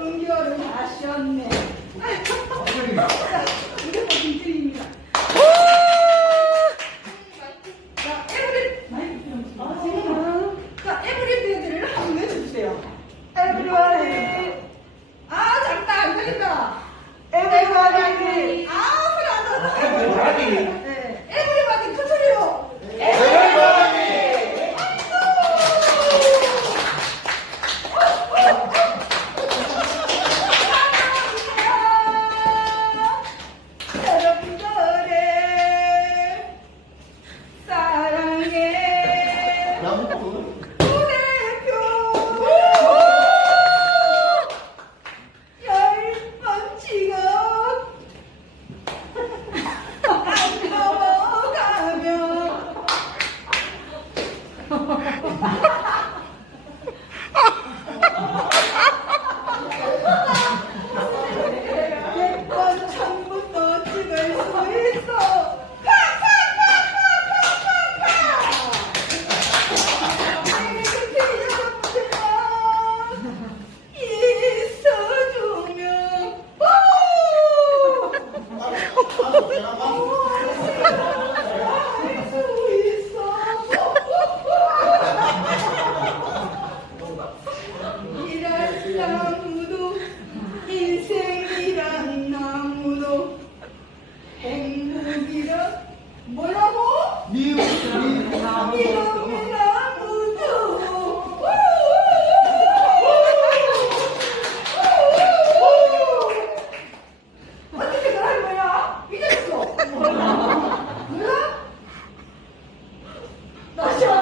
결혼하셨네. 자, 이게 또 김주희입니다. 자, 에브리, 마이크 좀 아, 지금. 자, 에브리데이들을 한번 외쳐주세요. 에브리바디. 아, 잘한다, 안 걸린다. 에브리바디. 아, 소리 안 나서. 에브리바디. 네, 에브리바디 عندك 마 셔.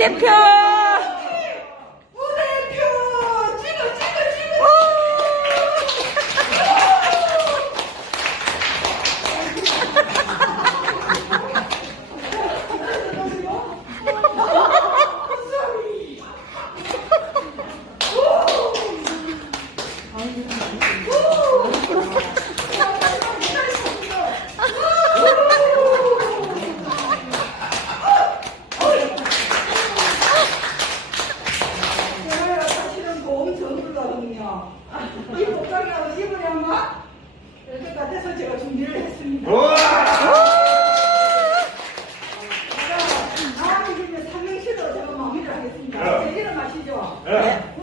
Dipko! 이 복장이라고 입을 양마 뭐? 이렇게 같아서 제가 준비를 했습니다. 우와! 자, 다음 이제 삼명시로 제가 마무리를 하겠습니다. 어. 네. 제 이름 아시죠? 네.